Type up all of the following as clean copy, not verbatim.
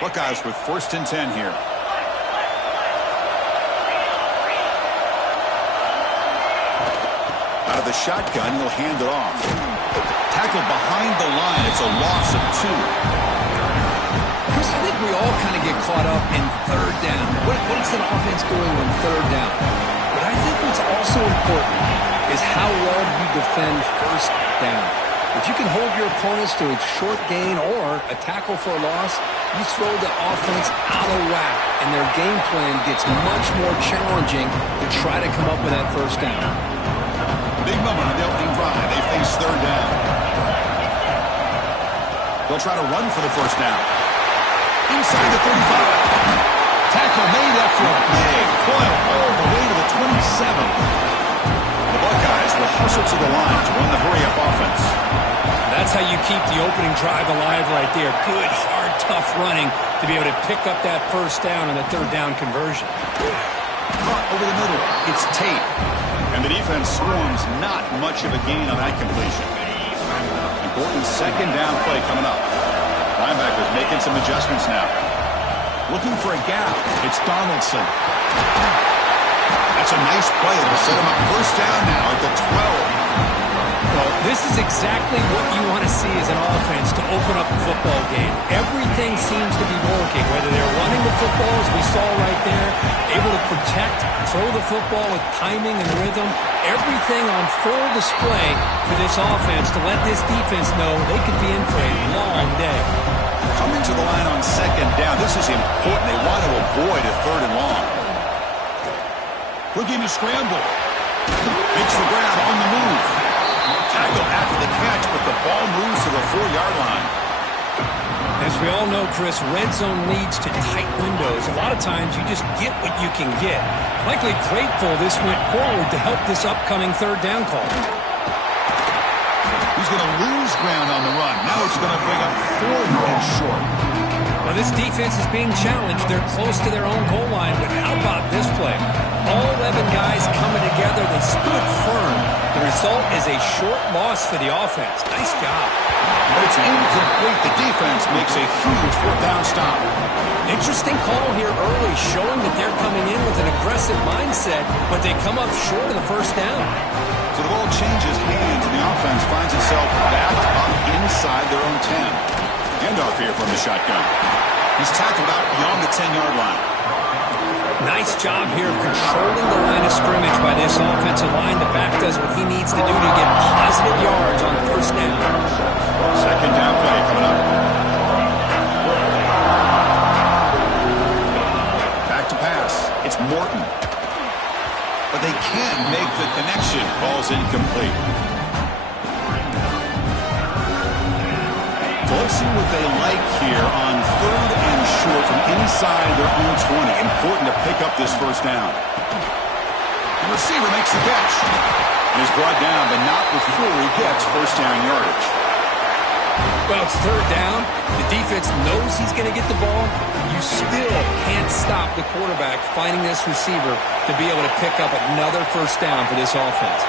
Buckeyes with 1st and 10 here. Out of the shotgun, he'll hand it off. Tackled behind the line. It's a loss of 2. Chris, I think we all kind of get caught up in 3rd down. What is an offense doing on 3rd down? But I think what's also important is how well you defend 1st down. If you can hold your opponents to a short gain or a tackle for a loss, you throw the offense out of whack, and their game plan gets much more challenging to try to come up with that 1st down. Big moment on the opening drive. They face 3rd down. They'll try to run for the 1st down. Inside the 35. Tackle made after a big coil all the way to the 27. The Buckeyes will hustle to the line to run the hurry-up offense. That's how you keep the opening drive alive right there. Good, hard, tough running to be able to pick up that 1st down on the 3rd down conversion. Caught over the middle. It's Tate. And the defense swarms not much of a gain on that completion. Important 2nd down play coming up. Linebackers making some adjustments now. Looking for a gap. It's Donaldson. That's a nice play. It'll set him up 1st down now at the 12. Well, this is exactly what you want to see as an offense to open up a football game. Everything seems to be working, whether they're running the football, as we saw right there, able to protect, throw the football with timing and rhythm, everything on full display for this offense to let this defense know they could be in for a long day. Coming to the line on 2nd down, this is important. They want to avoid a 3rd and long. Looking to scramble. Makes the grab on the move. Tackle after the catch, but the ball moves to the 4-yard line. As we all know, Chris, red zone leads to tight windows. A lot of times you just get what you can get. Likely grateful this went forward to help this upcoming 3rd down call. He's going to lose ground on the run. Now it's going to bring up 4th and short. Well, this defense is being challenged. They're close to their own goal line, but how about this play? All 11 guys coming together. They stood firm. The result is a short loss for the offense. Nice job. But it's incomplete. The defense makes a huge 4th down stop. Interesting call here early, showing that they're coming in with an aggressive mindset, but they come up short of the 1st down. So the ball changes hands, and the offense finds itself backed up inside their own 10. Handoff here from the shotgun. He's tackled out beyond the 10-yard line. Nice job here of controlling the line of scrimmage by this offensive line. The back does what he needs to do to get positive yards on 1st down. 2nd down play coming up. Back to pass. It's Morton. But they can't make the connection. Ball's incomplete. So let's see what they like here on 3rd and short from inside their own 20. Important to pick up this 1st down. The receiver makes the catch. And is brought down, but not before he gets 1st down yardage. Well, it's 3rd down. The defense knows he's going to get the ball. You still can't stop the quarterback finding this receiver to be able to pick up another 1st down for this offense.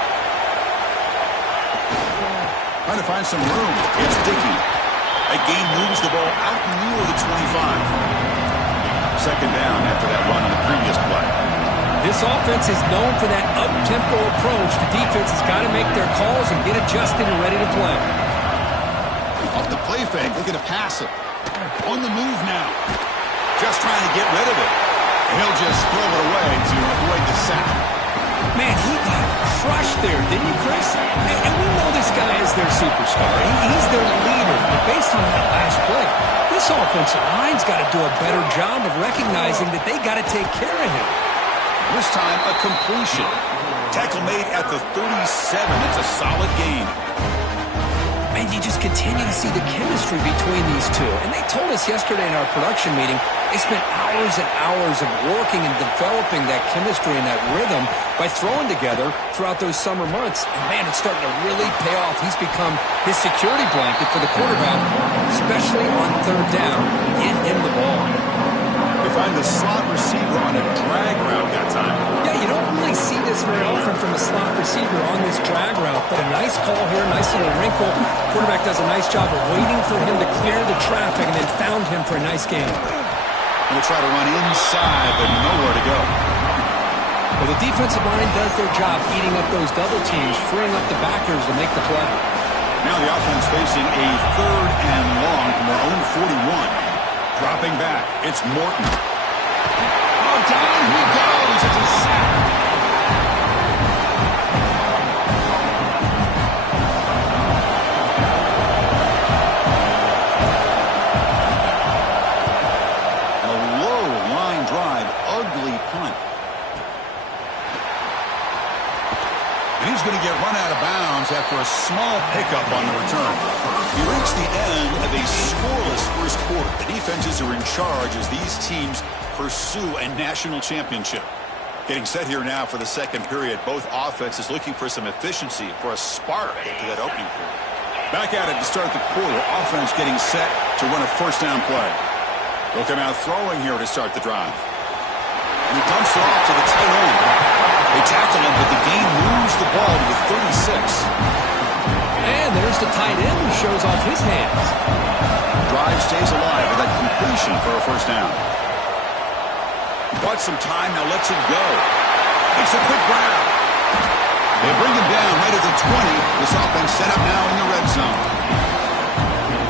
Trying to find some room. It's Dickey. That gain moves the ball out near the 25. 2nd down after that run on the previous play. This offense is known for that up-tempo approach. The defense has got to make their calls and get adjusted and ready to play. Off the play fake, looking to pass it. On the move now. Just trying to get rid of it. And he'll just throw it away to avoid the sack. Man, he got crushed there, didn't you, Chris? And we know this guy is their superstar. He's their leader. But based on that last play, this offensive line's got to do a better job of recognizing that they got to take care of him. This time, a completion. Tackle made at the 37. It's a solid gain. Man, you just continue to see the chemistry between these two. And they told us yesterday in our production meeting, they spent hours and hours of working and developing that chemistry and that rhythm by throwing together throughout those summer months. And man, it's starting to really pay off. He's become his security blanket for the quarterback, especially on 3rd down. Get him the ball. They find the slot receiver on a drag route that time. Yeah, you don't really see this very often from a slot receiver on this drag route, but a nice call here, nice little wrinkle. Quarterback does a nice job of waiting for him to clear the traffic and then found him for a nice gain. We'll try to run inside, but nowhere to go. Well, the defensive line does their job eating up those double teams, freeing up the backers to make the play. Now the offense facing a 3rd and long from their own 41. Dropping back, it's Morton. Oh, down he goes. It's a sack. A low line drive, ugly punt. And he's going to get run out of bounds after a small pickup on the return. He reached the end of a scoreless first quarter. The defenses are in charge as these teams pursue a national championship. Getting set here now for the second period. Both offenses looking for some efficiency, for a spark into that opening period. Back at it to start the quarter. Offense getting set to run a first down play. They'll come out throwing here to start the drive. And he dumps it off to the tight end. They tackle him, but the game moves the ball to the 36. And there's the tight end who shows off his hands. Drive stays alive with that completion for a first down. Bought some time, now lets it go. Makes a quick grab. They bring him down right at the 20. This offense set up now in the red zone.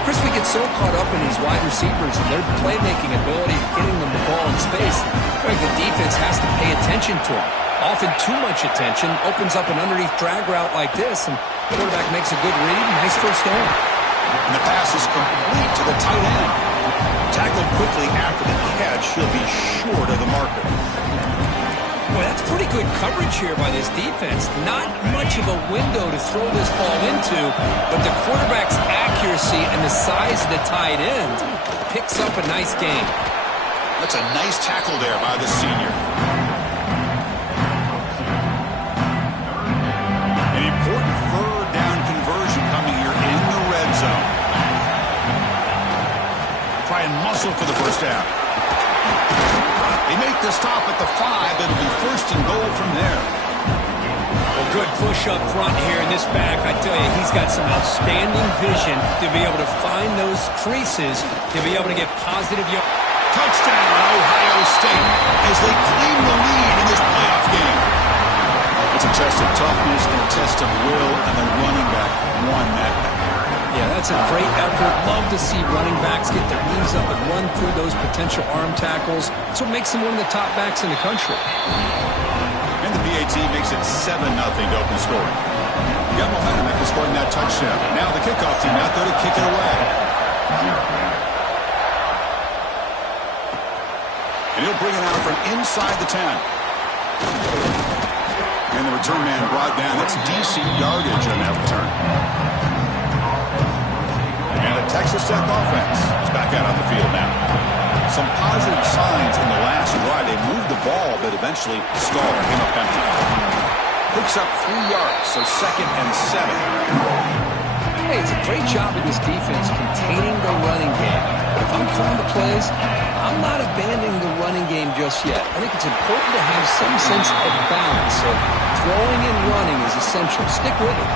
Chris, we get so caught up in these wide receivers and their playmaking ability, getting them the ball in space. I think the defense has to pay attention to them. Often too much attention opens up an underneath drag route like this, and the quarterback makes a good read. Nice first down. And the pass is complete to the tight end. Tackled quickly after the catch. He'll be short of the marker. Boy, that's pretty good coverage here by this defense. Not much of a window to throw this ball into, but the quarterback's accuracy and the size of the tight end picks up a nice gain. That's a nice tackle there by the senior. An important 3rd down conversion coming here in the red zone. Try and muscle for the first down. They make the stop at the 5. It'll be 1st and goal from there. Well, good push up front here in this back. I tell you, he's got some outstanding vision to be able to find those creases, to be able to get positive yards. Touchdown, Ohio State, as they claim the lead in this playoff game. It's a test of toughness and a test of will, and the running back won that battle. Yeah, that's a great effort. Love to see running backs get their knees up and run through those potential arm tackles. That's what makes them one of the top backs in the country. And the BAT makes it 7-0 to open scoring. You got momentum after scoring that touchdown. Now the kickoff team out there to kick it away. And he'll bring it out from inside the 10. And the return man brought down. That's decent yardage on that return. And the Texas Tech offense is back out on the field now. Some positive signs in the last drive. They moved the ball, but eventually stalled, came up empty. Picks up 3 yards, so 2nd and 7. Hey, it's a great job of this defense containing the running game. But if I'm calling the plays, I'm not abandoning the running game just yet. I think it's important to have some sense of balance. So throwing and running is essential. Stick with it.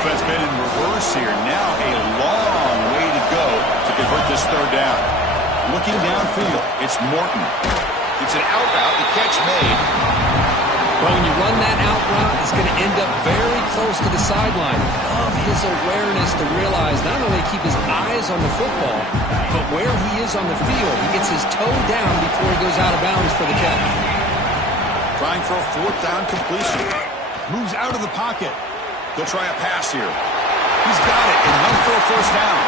Offense been in reverse here. Now a long way to go to convert this 3rd down. Looking downfield, it's Morton. It's an out route, the catch made. Well, when you run that out route, it's going to end up very close to the sideline. Love his awareness to realize not only keep his eyes on the football, but where he is on the field. He gets his toe down before he goes out of bounds for the catch. Trying for a 4th down completion. Moves out of the pocket. They'll try a pass here. He's got it, enough for a first down.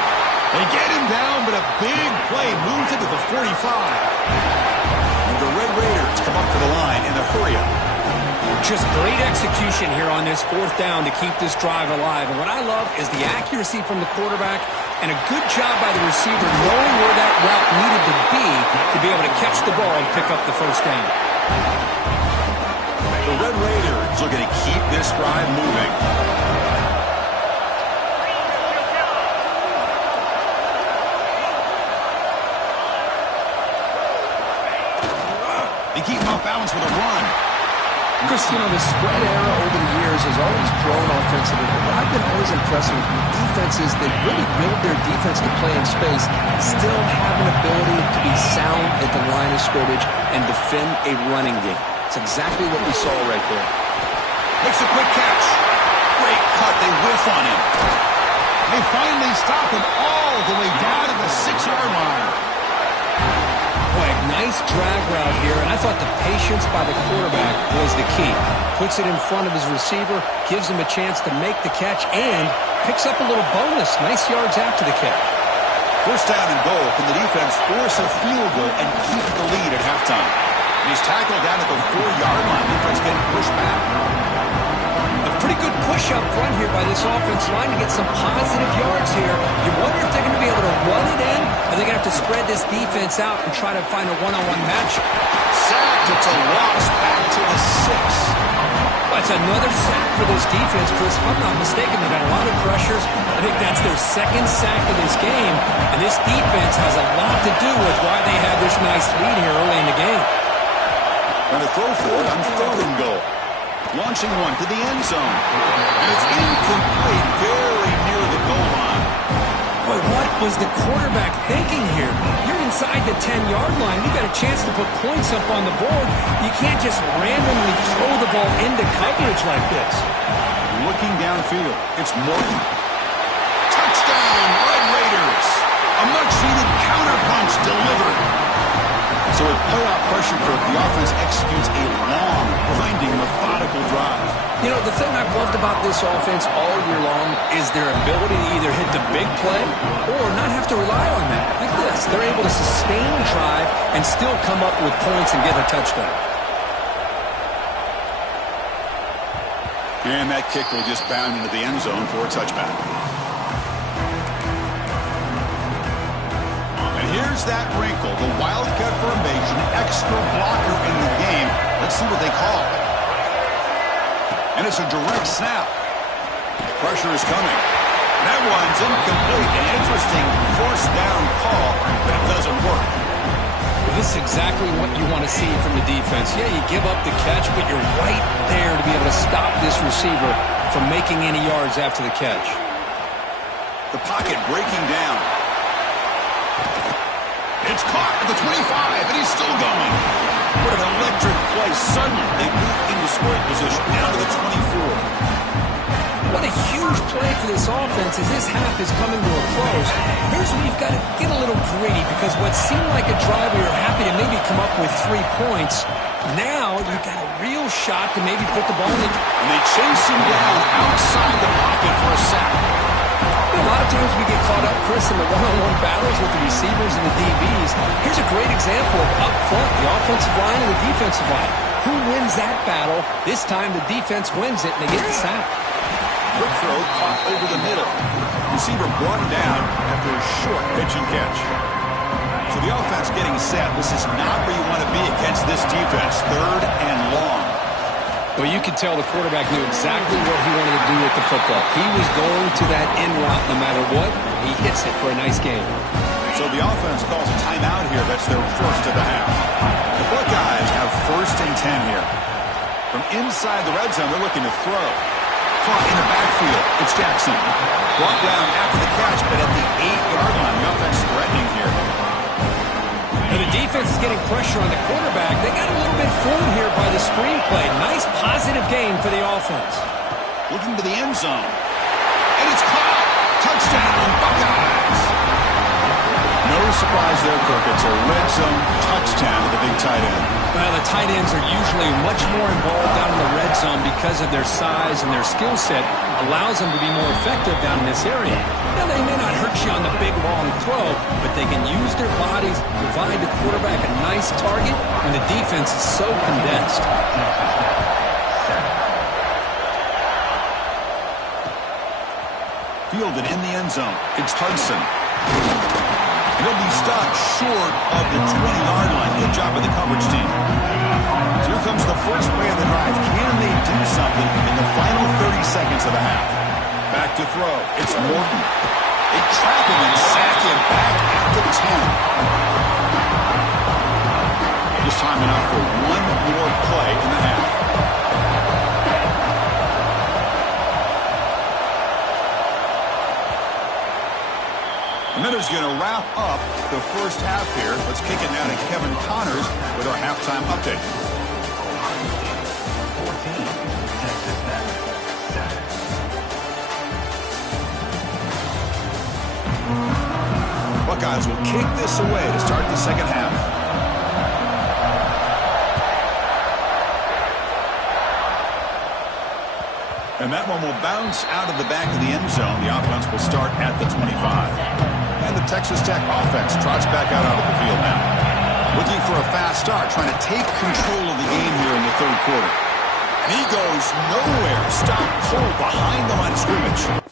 They get him down, but a big play moves into the 45. And the Red Raiders come up to the line in a hurry-up. Just great execution here on this 4th down to keep this drive alive. And what I love is the accuracy from the quarterback and a good job by the receiver knowing where that route needed to be able to catch the ball and pick up the first down. The Red Raiders looking to keep this drive moving. They keep him off balance with a run. Chris, you know, the spread era over the years has always grown offensively, but what I've been always impressed with defenses that really build their defense to play in space still have an ability to be sound at the line of scrimmage and defend a running game. It's exactly what we saw right there. Makes a quick catch. Great cut. They whiff on him. They finally stop him all the way down to the 6-yard line. Boy, nice drag route here, and I thought the patience by the quarterback was the key. Puts it in front of his receiver, gives him a chance to make the catch, and picks up a little bonus. Nice yards after the catch. First down and goal. Can the defense force a field goal and keep the lead at halftime? And he's tackled down at the 4-yard line. Defense getting pushed back. A pretty good push up front here by this offense line to get some positive yards here. You wonder if they're going to be able to run it in, or they're going to have to spread this defense out and try to find a one-on-one match. Sacked. It's a loss back to the 6. Well, it's another sack for this defense, Chris. If I'm not mistaken, they've got a lot of pressures. I think that's their second sack of this game, and this defense has a lot to do with why they have this nice lead here early in the game. Going to throw for it on 3rd and goal. Launching one to the end zone. And it's incomplete, very near the goal line. Boy, what was the quarterback thinking here? You're inside the 10-yard line. You got a chance to put points up on the board. You can't just randomly throw the ball into coverage like this. Looking downfield, it's Morton. Touchdown, Red Raiders. A much-needed counterpunch delivered. So with playoff pressure curve, the offense executes a long, grinding, methodical drive. You know, the thing I've loved about this offense all year long is their ability to either hit the big play or not have to rely on that. Like this, they're able to sustain the drive and still come up with points and get a touchdown. And that kick will just bound into the end zone for a touchback. Here's that wrinkle, the Wildcat formation, extra blocker in the game. Let's see what they call. And it's a direct snap. Pressure is coming. That one's incomplete. An interesting force down call, but it doesn't work. Well, this is exactly what you want to see from the defense. Yeah, you give up the catch, but you're right there to be able to stop this receiver from making any yards after the catch. The pocket breaking down. It's caught at the 25, and he's still going. What an electric play. Suddenly, they move into scoring position, down to the 24. What a huge play for this offense as this half is coming to a close. Here's where you've got to get a little greedy, because what seemed like a drive where you're happy to maybe come up with 3 points, now you've got a real shot to maybe put the ball in. And they chase him down outside the pocket for a sack. A lot of times we get caught up, Chris, in the one-on-one battles with the receivers and the DBs. Here's a great example of up front, the offensive line and the defensive line. Who wins that battle? This time the defense wins it, and they get the sack. Quick throw caught over the middle. Receiver brought down after a short pitch and catch. So the offense getting set. This is not where you want to be against this defense. 3rd and long. Well, you could tell the quarterback knew exactly what he wanted to do with the football. He was going to that in route no matter what. He hits it for a nice game. So the offense calls a timeout here. That's their first of the half. The Buckeyes have 1st and 10 here. From inside the red zone, they're looking to throw. Caught in the backfield. It's Jackson. Brought down after the catch, but at the 8-yard line. The offense threatening here. And the defense is getting pressure on the quarterback. They got a little bit fooled here by the screenplay. Nice positive game for the offense. Looking to the end zone. And it's caught. Touchdown, Buckeyes. No surprise there, Kirk. It's a red zone touchdown to the big tight end. Well, the tight ends are usually much more involved down in the red zone because of their size and their skill set. Allows them to be more effective down in this area. Now, they may not hurt you on the big, long throw, but they can use their bodies, provide the quarterback a nice target when the defense is so condensed. Fielded in the end zone. It's Hudson. He'll be stopped short of the 20-yard line. Good job by the coverage team. So here comes the first play of the drive. Can they do something in the final 30 seconds of the half? Back to throw. It's Morton. They trap him and sack him back at the 10. Just time enough for one more play in the half. half here. Let's kick it now to Kevin Connors with our halftime update. Buckeyes will kick this away to start the second half. And that one will bounce out of the back of the end zone. The offense will start at the 25. And the Texas Tech offense trots back out onto the field now. Looking for a fast start, trying to take control of the game here in the third quarter. And he goes nowhere. Stop cold behind the line of scrimmage.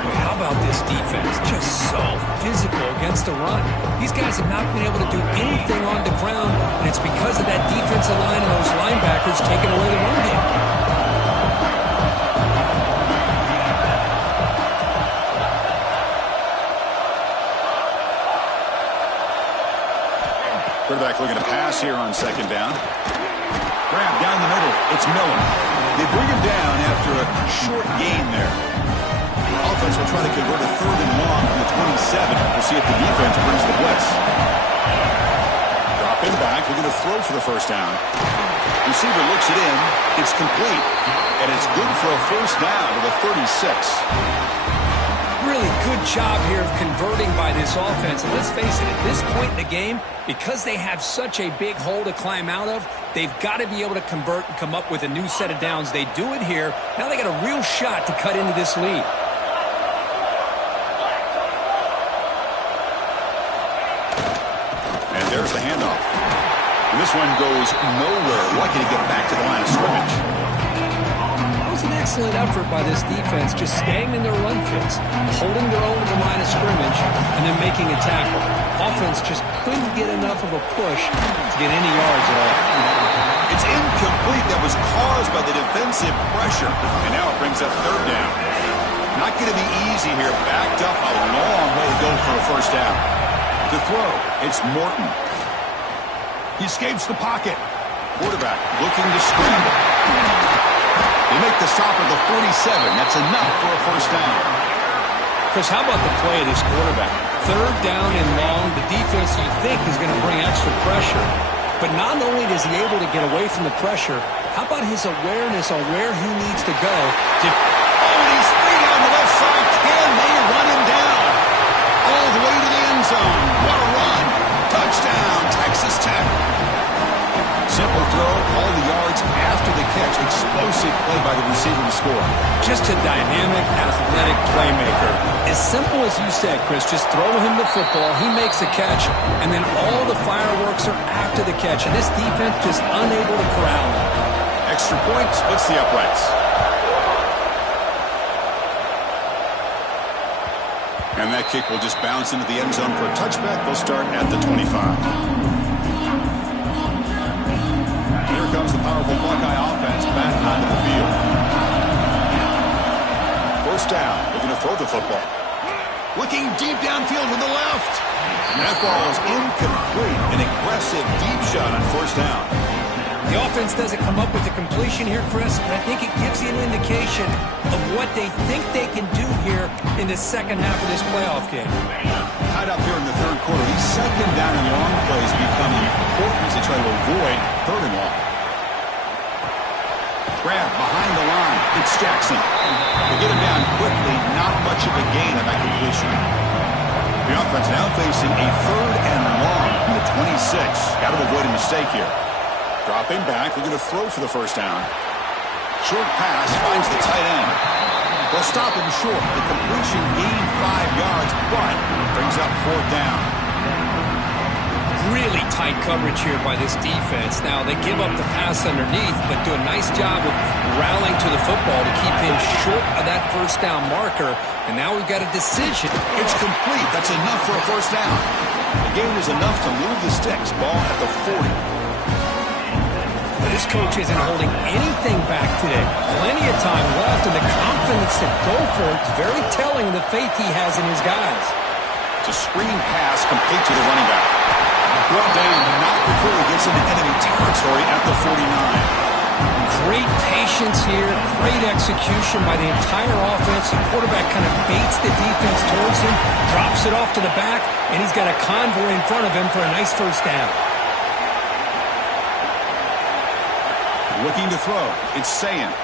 How about this defense? Just so physical against the run. These guys have not been able to do anything on the ground, and it's because of that defensive line and those linebackers taking away the run game. Quarterback looking to pass here on second down. Grab down the middle. It's Miller. They bring him down after a short gain there. Offense will try to convert a third and long from the 27. We'll see if the defense brings the blitz. Dropping back, looking to throw for the first down. Receiver looks it in. It's complete. And it's good for a first down to the 36. Really good job here of converting by this offense. And let's face it, at this point in the game, because they have such a big hole to climb out of, they've got to be able to convert and come up with a new set of downs. They do it here. Now they got a real shot to cut into this lead. There's the handoff. And this one goes nowhere. Lucky to get back to the line of scrimmage. That was an excellent effort by this defense, just staying in their run fits, holding their own to the line of scrimmage, and then making a tackle. Offense just couldn't get enough of a push to get any yards at all. It's incomplete. That was caused by the defensive pressure. And now it brings up third down. Not going to be easy here. Backed up a long way to go for a first down. To throw, it's Morton. He escapes the pocket. Quarterback looking to scramble. They make the stop at the 47. That's enough for a first down. Chris, how about the play of this quarterback? Third down and long. The defense, you think, is going to bring extra pressure. But not only is he able to get away from the pressure, how about his awareness on where he needs to go? And he's free on the left side. Can they run him down? All the way to the end zone. What a run. Touchdown, Texas Tech. Simple throw, all the yards after the catch. Explosive play by the receiver to score. Just a dynamic, athletic playmaker. As simple as you said, Chris, just throw him the football, he makes the catch, and then all the fireworks are after the catch. And this defense just unable to corral him. Extra point, splits the uprights. And that kick will just bounce into the end zone for a touchback. They'll start at the 25. Here comes the powerful Buckeye offense back onto the field. First down, looking to throw the football. Looking deep downfield to the left. And that ball is incomplete. An aggressive deep shot on first down. The offense doesn't come up with the completion here, Chris, but I think it gives you an indication of what they think they can do here in the second half of this playoff game. Tied up here in the third quarter. These second down and long plays become important to try to avoid third and long. Grab behind the line. It's Jackson. They get him down quickly. Not much of a gain on that completion. The offense now facing a third and long from the 26. Got to avoid a mistake here. Dropping back, looking to throw for the first down. Short pass finds the tight end. They'll stop him short. The completion gained 5 yards, but brings up fourth down. tight coverage here by this defense. Now, they give up the pass underneath, but do a nice job of rallying to the football to keep him short of that first down marker. And now we've got a decision. It's complete. That's enough for a first down. The gain is enough to move the sticks. Ball at the 40. This coach isn't holding anything back today. Plenty of time left, and the confidence to go for it is very telling of the faith he has in his guys. It's a screen pass complete to the running back. Brought down, but not before he gets into enemy territory at the 49. Great patience here, great execution by the entire offense. The quarterback kind of baits the defense towards him, drops it off to the back, and he's got a convoy in front of him for a nice first down. Looking to throw. It's Ncaa.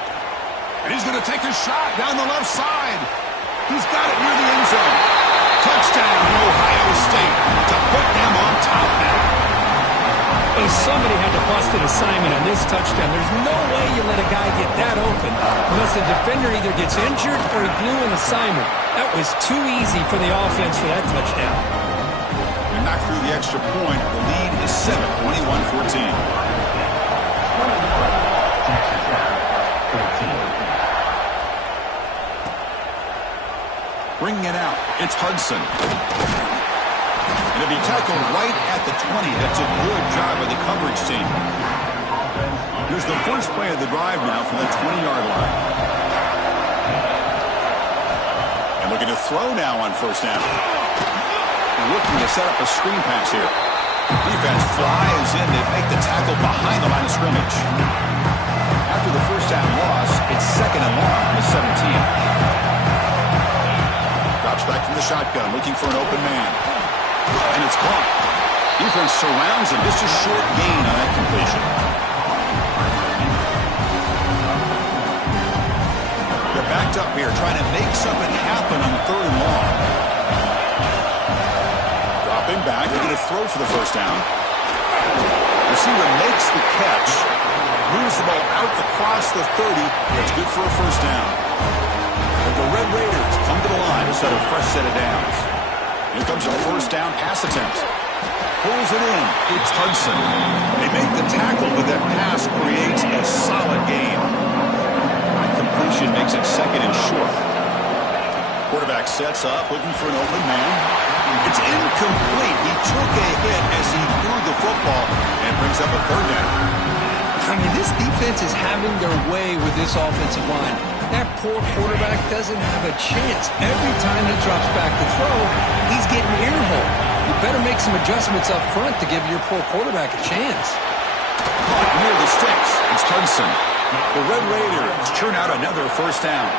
And he's going to take a shot down the left side. He's got it near the end zone. Touchdown, Ohio State, to put them on top now. Well, somebody had to bust an assignment on this touchdown. There's no way you let a guy get that open unless the defender either gets injured or he blew an assignment. That was too easy for the offense for that touchdown. And knocked through the extra point. The lead is 7, 21-14. Bringing it out, it's Hudson. It'll be tackled right at the 20. That's a good job by the coverage team. Here's the first play of the drive now from the 20-yard line. And looking to throw now on first down. And looking to set up a screen pass here. Defense flies in to make the tackle behind the line of scrimmage. After the first down loss, it's second and long from the 17. Drops back from the shotgun, looking for an open man. And it's caught. Defense surrounds him. Just a short gain on that completion. They're backed up here, trying to make something happen on third and long. Dropping back, they're going to throw for the first down. Receiver makes the catch. Moves the ball out across the 30. It's good for a first down. The Red Raiders come to the line to set a fresh set of downs. Here comes a first down pass attempt. Pulls it in. It's Hudson. They make the tackle, but that pass creates a solid gain. Completion makes it second and short. Quarterback sets up, looking for an open man. It's incomplete. He took a hit as he threw the football and brings up a third down. I mean, this defense is having their way with this offensive line. That poor quarterback doesn't have a chance. Every time he drops back to throw, he's getting earholed. You better make some adjustments up front to give your poor quarterback a chance. Near the sticks, it's Hudson. The Red Raiders churn out another first down.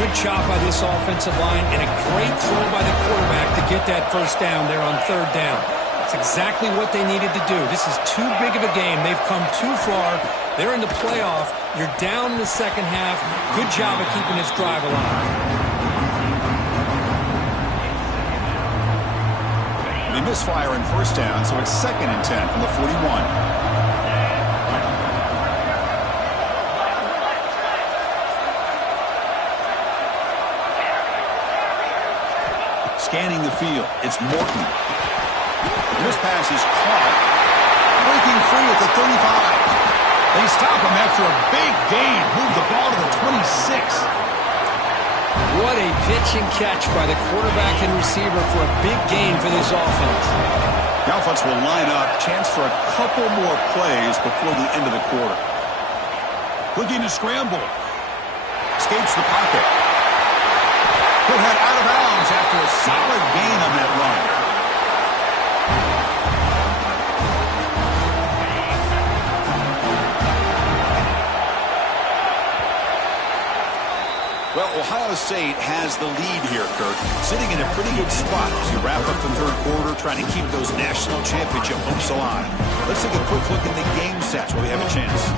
Good job by this offensive line and a great throw by the quarterback to get that first down there on third down. It's exactly what they needed to do. This is too big of a game. They've come too far. They're in the playoff. You're down in the second half. Good job of keeping this drive alive. They misfire in first down, so it's second and 10 from the 41. Scanning the field, it's Morton. This pass is caught. Breaking free at the 35. They stop him after a big gain. Move the ball to the 26. What a pitch and catch by the quarterback and receiver for a big gain for this offense. The offense will line up. Chance for a couple more plays before the end of the quarter. Looking to scramble. Escapes the pocket. He'll head out of bounds after a solid gain on that run. Well, Ohio State has the lead here, Kirk. Sitting in a pretty good spot as you wrap up the third quarter, trying to keep those national championship hopes alive. Let's take a quick look at the game sets where we have a chance.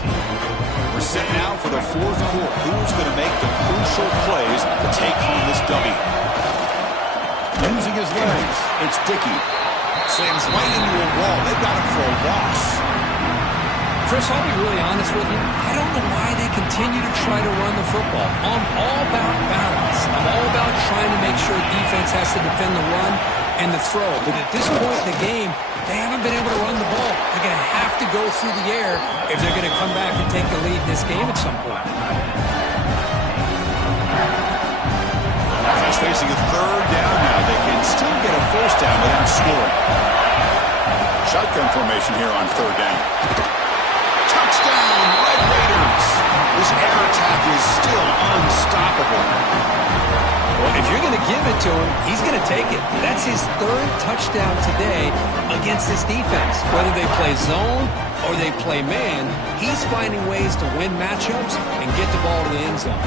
We're set now for the fourth quarter. Who's going to make the crucial plays to take home this W? Using his legs, it's Dickey. Slams right into a wall. They've got him for a loss. Chris, I'll be really honest with you. I don't know why they continue to try to run the football. I'm all about balance. I'm all about trying to make sure defense has to defend the run, and the throw. But at this point in the game, they haven't been able to run the ball. They're going to have to go through the air if they're going to come back and take the lead in this game at some point. Offense facing a third down now. They can still get a first down without scoring. Shotgun formation here on third down. Touchdown, Red Raiders. This air attack is still unstoppable. Well, if you're going to give it to him, he's going to take it. That's his third touchdown today against this defense. Whether they play zone or they play man, he's finding ways to win matchups and get the ball to the end zone.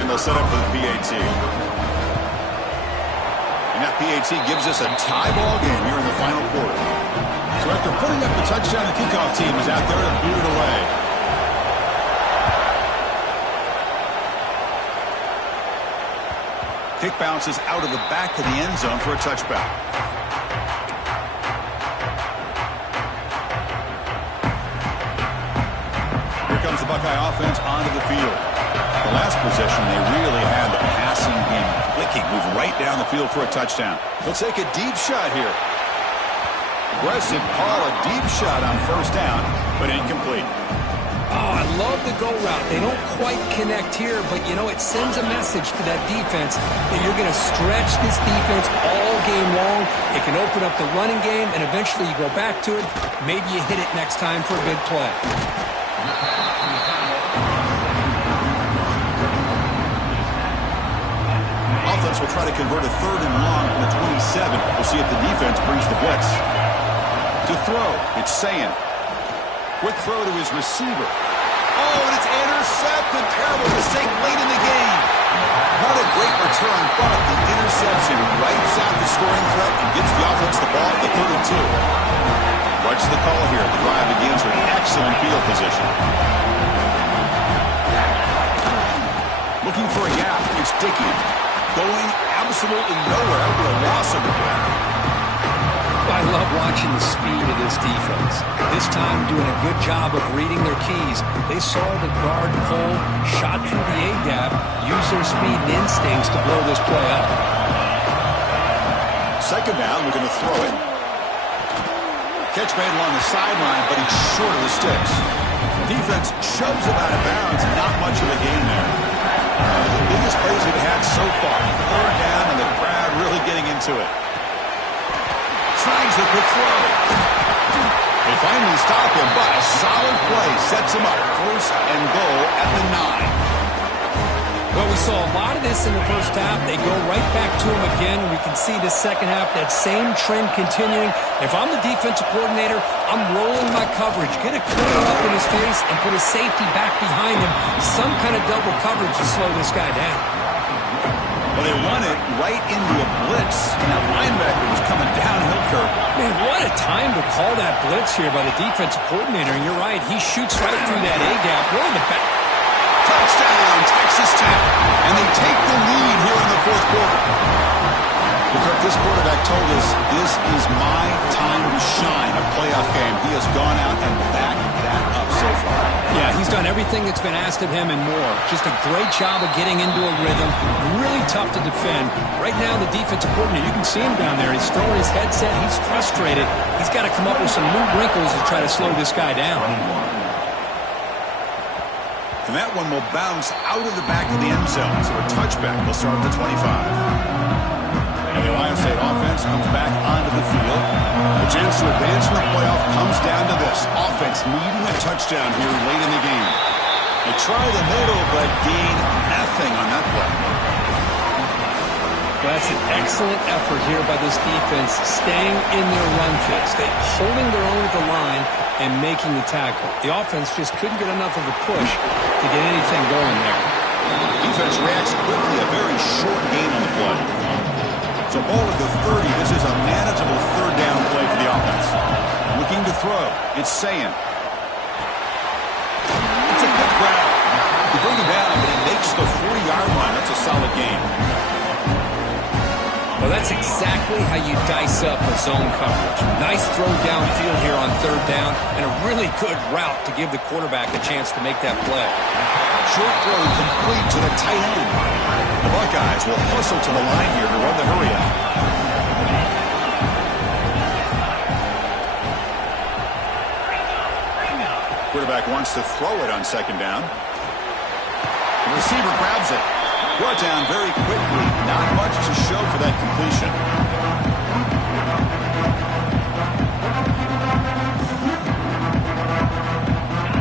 And they'll set up for the PAT. And that PAT gives us a tie ball game here in the final quarter. So after putting up the touchdown, the kickoff team is out there to boot it away. Kick bounces out of the back of the end zone for a touchback. Here comes the Buckeye offense onto the field. The last possession, they really had the passing game clicking, move right down the field for a touchdown. They'll take a deep shot here. Aggressive call, a deep shot on first down, but incomplete. Oh, I love the go route. They don't quite connect here, but, you know, it sends a message to that defense that you're going to stretch this defense all game long. It can open up the running game, and eventually you go back to it. Maybe you hit it next time for a big play. Offense will try to convert a third and long from the 27. We'll see if the defense brings the blitz. To throw, it's Ncaa. Quick throw to his receiver. Oh, and it's intercepted. Terrible mistake late in the game. Not a great return, but the interception writes out the scoring threat and gets the offense the ball at the 32. Watch the call here. The drive begins with excellent field position. Looking for a gap. It's Dickey. Going absolutely nowhere with a loss of the play. I love watching the speed of this defense. This time doing a good job of reading their keys. They saw the guard pull, shot through the A-gap, used their speed and instincts to blow this play up. Second down, we're going to throw it. Catch made along the sideline, but he's short of the sticks. Defense shoves it out of bounds. Not much of a gain there. The biggest plays we've had so far. Third down, and the crowd really getting into it. Tries the quick throw. They finally stop him, but a solid play sets him up. First and goal at the 9. Well, we saw a lot of this in the first half. They go right back to him again. We can see the second half, that same trend continuing. If I'm the defensive coordinator, I'm rolling my coverage. Get a corner up in his face and put a safety back behind him. Some kind of double coverage to slow this guy down. Well, they run it right into a blitz, and that linebacker was coming downhill curve. Man, what a time to call that blitz here by the defensive coordinator. And you're right, he shoots right through that A-gap. Really the back. Touchdown, Texas Tech. And they take the lead here in the fourth quarter. Because this quarterback told us, this is my time to shine, a playoff game. He has gone out and backed that up so far. Yeah, he's done everything that's been asked of him and more. Just a great job of getting into a rhythm. Really tough to defend. Right now, the defensive coordinator, you can see him down there. He's throwing his headset. He's frustrated. He's got to come up with some new wrinkles to try to slow this guy down. And that one will bounce out of the back of the end zone. So a touchback will start at the 25. And the Ohio State offense comes back onto the field. The chance to advance in the playoff comes down to this. Offense needing a touchdown here late in the game. They try the middle, but gain nothing on that play. Well, that's an excellent effort here by this defense, staying in their run fits. They're holding their own at the line and making the tackle. The offense just couldn't get enough of a push to get anything going there. Defense reacts quickly, a very short gain on the play. So ball at the 30. This is a manageable third down play for the offense. Looking to throw. It's Ncaa. It's a good grab. You bring him down, but he makes the 40-yard line. That's a solid gain. Well, that's exactly how you dice up a zone coverage. Nice throw downfield here on third down, and a really good route to give the quarterback a chance to make that play. Short throw complete to the tight end. The Buckeyes will hustle to the line here to run the hurry up. Quarterback wants to throw it on second down. The receiver grabs it. Brought down very quickly. Not much to show for that completion.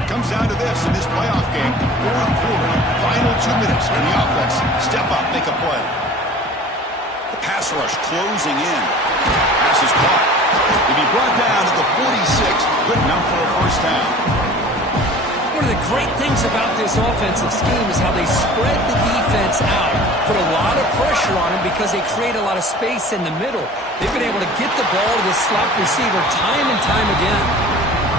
Comes down to this in this playoff game. Fourth quarter, final 2 minutes, and the offense step up, make a play. The pass rush closing in. Pass is caught. He'll be brought down at the 46, good enough for a first down. One of the great things about this offensive scheme is how they spread the defense out, put a lot of pressure on them because they create a lot of space in the middle. They've been able to get the ball to the slot receiver time and time again.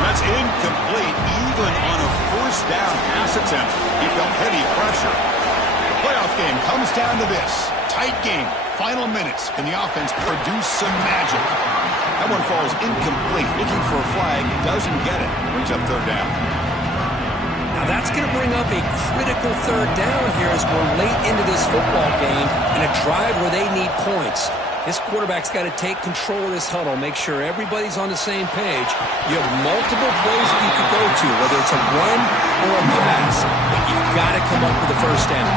That's incomplete. Even on a first down pass attempt, he felt heavy pressure. The playoff game comes down to this. Tight game, final minutes, and the offense produce some magic. That one falls incomplete. Looking for a flag, doesn't get it. Brings up third down. Now that's going to bring up a critical third down here as we're late into this football game and a drive where they need points. This quarterback's got to take control of this huddle, make sure everybody's on the same page. You have multiple plays that you could go to, whether it's a run or a pass, but you've got to come up with a first down.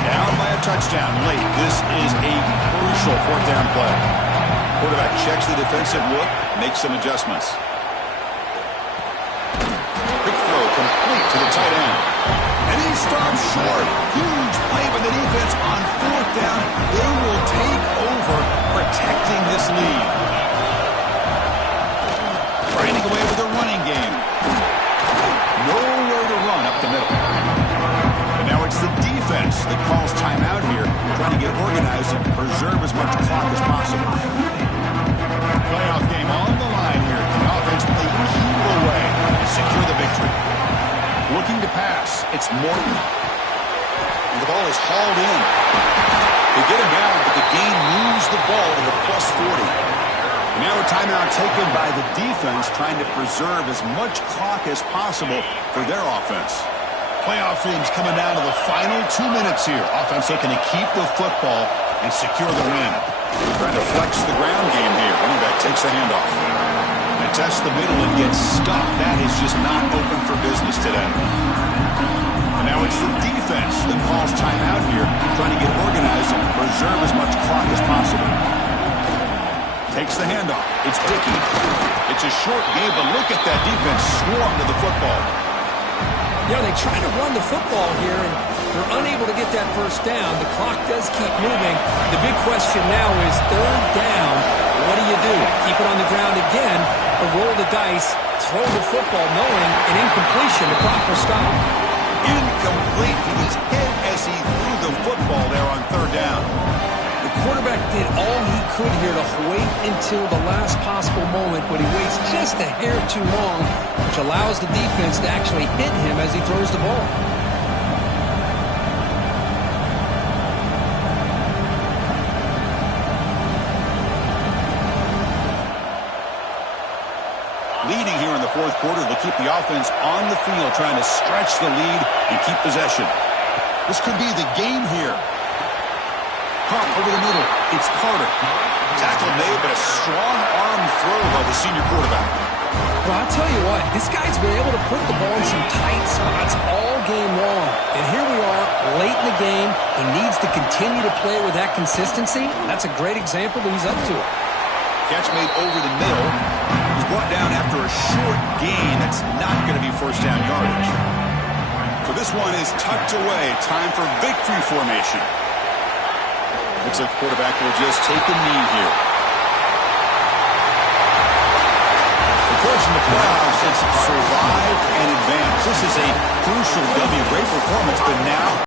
Down by a touchdown late. This is a crucial fourth down play. Quarterback checks the defensive look, makes some adjustments. Quick throw complete to the tight end. And he stops short. Huge play by the defense on fourth down. They will take over protecting this lead. Grinding away with a running game. Nowhere to run up the middle. And now it's the defense that calls timeout here, trying to get organized and preserve as much clock as possible. Playoff game on the line here. The offense play keep away and secure the victory. Looking to pass. It's Morton. And the ball is hauled in. They get him down, but the game moves the ball to the plus 40. And now a timeout taken by the defense, trying to preserve as much clock as possible for their offense. Playoff games coming down to the final 2 minutes here. Offense looking to keep the football and secure the win. Trying to flex the ground game here. Running back takes the handoff. And tests the middle and gets stuck. That is just not open for business today. And now it's the defense that calls timeout here, trying to get organized and preserve as much clock as possible. Takes the handoff. It's Dickey. It's a short game, but look at that defense swarm to the football. You know, they try to run the football here, and they're unable to get that first down. The clock does keep moving. The big question now is third down. What do you do? Keep it on the ground again, or roll the dice, throw the football, knowing an incompletion, the clock will stop. Incomplete. He was hit as he threw the football there on third down. The quarterback did all he could here to wait until the last possible moment, but he waits just a hair too long, which allows the defense to actually hit him as he throws the ball. Leading here in the fourth quarter, they'll keep the offense on the field, trying to stretch the lead and keep possession. This could be the game here. Pump over the middle. It's Carter. Tackle made, but a strong arm throw by the senior quarterback. Well, I'll tell you what, this guy's been able to put the ball in some tight spots all game long. And here we are, late in the game. He needs to continue to play with that consistency. That's a great example that he's up to it. Catch made over the middle. He's brought down after a short gain. That's not going to be first down yardage. So this one is tucked away. Time for victory formation. Looks like the quarterback will just take a knee here. The coach in the playoffs says survive and advance. This is a crucial W. Great performance, but now